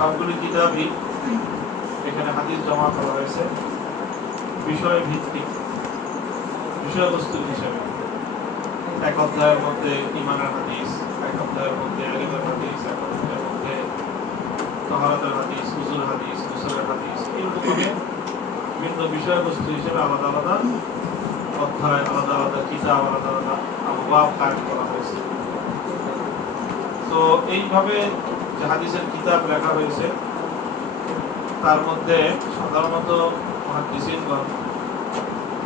সবগুলি কিতাবই এখানে হাদিস জমা করা হয়েছে বিষয় ভিত্তিক, বিষয়বস্তু হিসেবে। এক অধ্যায়ের মধ্যে ঈমানের হাদিস, এক অধ্যায়ের মধ্যে ইলমের হাদিস, এক অধ্যায়ের মধ্যে তাহারাতের হাদিস, উযুর হাদিস, গোসলের হাদিস, এরকম ভিন্ন বিষয়বস্তু হিসেবে আলাদা আলাদা অধ্যায়, আলাদা আলাদা কিতাব, আলাদা আলাদা আবওয়াব কায়েম করা হয়েছে। তো এইভাবে যে হাদিসের কিতাব লেখা হয়েছে তার মধ্যে সাধারণত মুহাদ্দিসিনগণ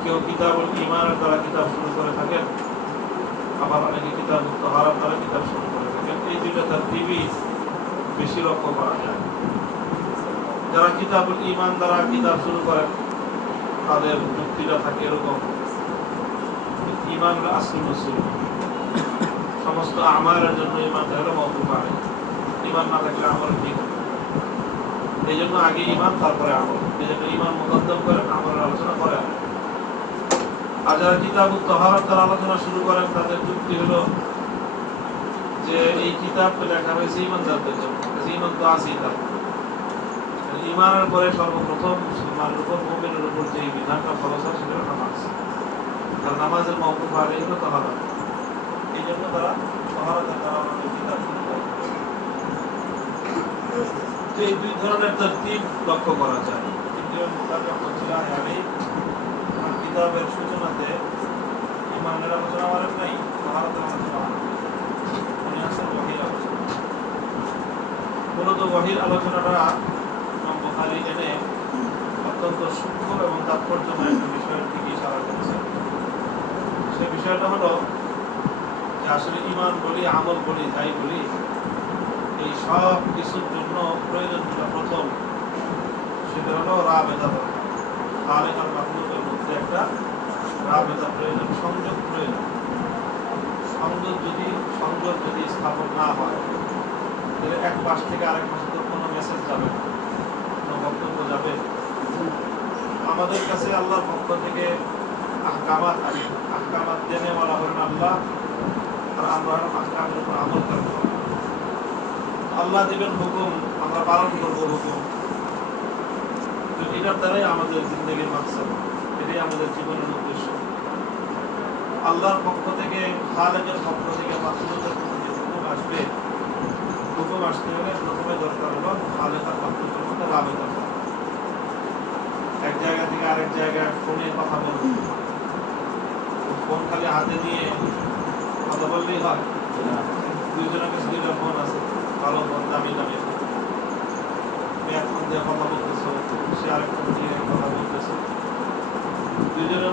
কেউ কিতাবুল ঈমানের দ্বারা কিতাব শুরু করে থাকেন, আবার অনেকে কিতাবুত তাহারাত দ্বারা কিতাব শুরু করে থাকেন। এই দুইটা তারতিবই বেশি লক্ষ্য করা যায়। যারা কিতাবুল ঈমান দ্বারা কিতাব শুরু করেন তাদের যুক্তিটা থাকে এরকম, ঈমান আসলুল উসুল, সমস্ত আমালের জন্য ঈমান হলো মওকুফ আলাইহি, ঈমান না থাকলে আমল ঠিক হবে। এই জন্য আগে ঈমান তারপরে আমল, এই জন্য ঈমান মুকদ্দম করেন, আমলের আলোচনা করে। আর যারা কিতাবুত তাহারাত দ্বারা আলোচনা শুরু করেন তাদের যুক্তি হলো যে এই কিতাবটা লেখা হয়েছে ঈমানদারদের জন্য, ঈমান তো আছেই। তার ঈমানের পরে সর্বপ্রথম মুসলমানের উপর, মুমিনের উপর যে বিধানটা ফরজ হয় সেটা হলো নামাজ। আর নামাজের মওকুফ আলাইহি হলো তাহারাত। এই জন্য তারা তাহারাতের দ্বারা আমাদের কিতাব শুরু করে। এই দুই ধরনের তারতিব লক্ষ্য করা যায়। তৃতীয় মুতাবিআতুল্লাহি আলাইহি কিতাবের সূচনাতে ঈমানের আলোচনা করেন নাই, তাহারাতের আলোচনা করেন। মনে আছে ওহীর আলোচনা। মূলত ওহীর আলোচনাটা ইমাম বুখারী এনে অত্যন্ত সূক্ষ্ম এবং তাৎপর্যময় একটা বিষয়ের দিকে ইশারা করেছেন। সেই বিষয়টা হলো যে আসলে ঈমান বলি, আমল বলি, যাই বলি, এই সব কিছুর জন্য প্রয়োজন যেটা প্রথম, সেটা হলো রাবেতা দরকার। খালিক আর মাখলুকের মধ্যে একটা রাবেতা প্রয়োজন, সংযোগ প্রয়োজন। সংযোগ যদি স্থাপন না হয় তাহলে এক পাশ থেকে আরেক পাশে তো কোনো মেসেজ যাবে না, কোনো বক্তব্য যাবে। আমাদের কাছে আল্লাহর পক্ষ থেকে আহকামাত জেনে বলা হলেন আল্লাহ, আর আমরা আহকামের উপর আমল করব। আল্লাহ দিবেন হুকুম, আমরা পালন করবো হুকুম। তো এটার দ্বারাই আমাদের জিন্দগির মাকসাদ, এটাই আমাদের জীবনের উদ্দেশ্য। আল্লাহর পক্ষ থেকে, খালেকের পক্ষ থেকে মাখলুকের পক্ষ থেকে হুকুম আসবে, হুকুম আসতে হলে প্রথমে দরকার হলো খালেক আর মাখলুকের মধ্যে রাবেতা। এক জায়গা থেকে আরেক জায়গায় ফোনে কথা বলবো, ফোন খালি হাতে নিয়ে কথা বললেই হয়? দুইজনের কাছে দুইটা ফোন আছে, ভালো ফোন, দামি দামি ফোন। তুমি এক ফোন দিয়ে কথা বলতেছো, সে আরেক ফোন দিয়ে কথা বলতেছে, দুইজনের